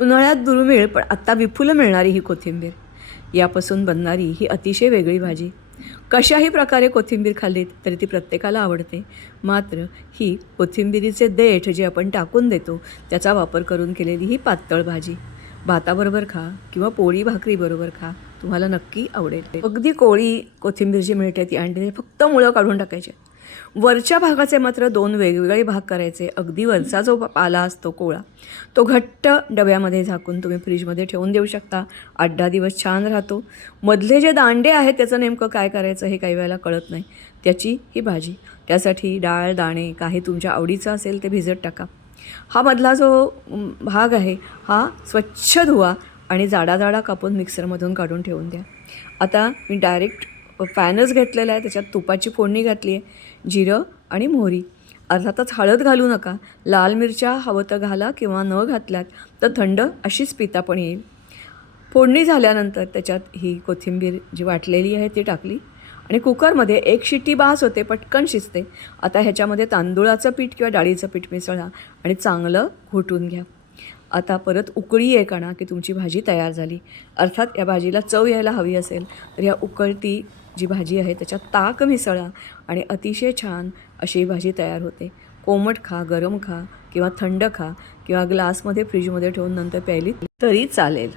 उन्हाळ्यात दुर्मिळ पण आत्ता विपुल मिळणारी ही कोथिंबीर. यापासून बनणारी ही अतिशय वेगळी भाजी. कशाही प्रकारे कोथिंबीर खाल्लीत तरी ती प्रत्येकाला आवडते. मात्र ही कोथिंबिरीचे देठ जे आपण टाकून देतो त्याचा वापर करून केलेली ही पातळ भाजी. भाताबरोबर खा किंवा पोळी भाकरीबरोबर खा, तुम्हाला नक्की आवडेल. अगदी कोवळी कोथिंबीर जी मिळते ती आणि फक्त मुळं काढून टाकायचे. वरच्या भागाचे मात्र दोन वेगवेगळे भाग करायचे. अगदी वरचा जो पाला असतो कोवळा, तो घट्ट डब्यामध्ये झाकून तुम्ही फ्रीजमध्ये ठेवून देऊ शकता. 8-10 दिवस छान राहतो. मधले जे दांडे आहेत त्याचं नेमकं काय करायचं हे काही वेळेला कळत नाही. त्याची ही भाजी. त्यासाठी डाळ, दाणे काही तुमच्या आवडीचं असेल ते भिजत टाका. हा मधला जो भाग आहे हा स्वच्छ धुवा आणि जाडा जाडा कापून मिक्सरमधून काढून ठेवून द्या. आता मी डायरेक्ट पॅनच घेतलेला आहे, त्याच्यात तुपाची फोडणी घातली आहे. जिरं आणि मोहरी, अर्थातच हळद घालू नका. लाल मिरच्या हवं तर घाला किंवा न घातल्यात तर थंड अशीच पिता पण येईल. फोडणी झाल्यानंतर त्याच्यात ही कोथिंबीर जी वाटलेली आहे ती टाकली आणि कुकरमध्ये 1 शिट्टी बास होते, पटकन शिजते. आता ह्याच्यामध्ये तांदूळाचं पीठ किंवा डाळीचं पीठ मिसळा आणि चांगलं घोटून घ्या. आता परत उकळी एक आणा की तुमची भाजी तयार झाली. अर्थात या भाजीला चव यायला हवी असेल तर या उकळती जी भाजी आहे त्याच्यात ताक मिसळा आणि अतिशय छान अशी ही भाजी तयार होते. कोमट खा, गरम खा किंवा थंड खा किंवा ग्लासमध्ये फ्रीजमध्ये ठेवून नंतर प्यायली तरी चालेल.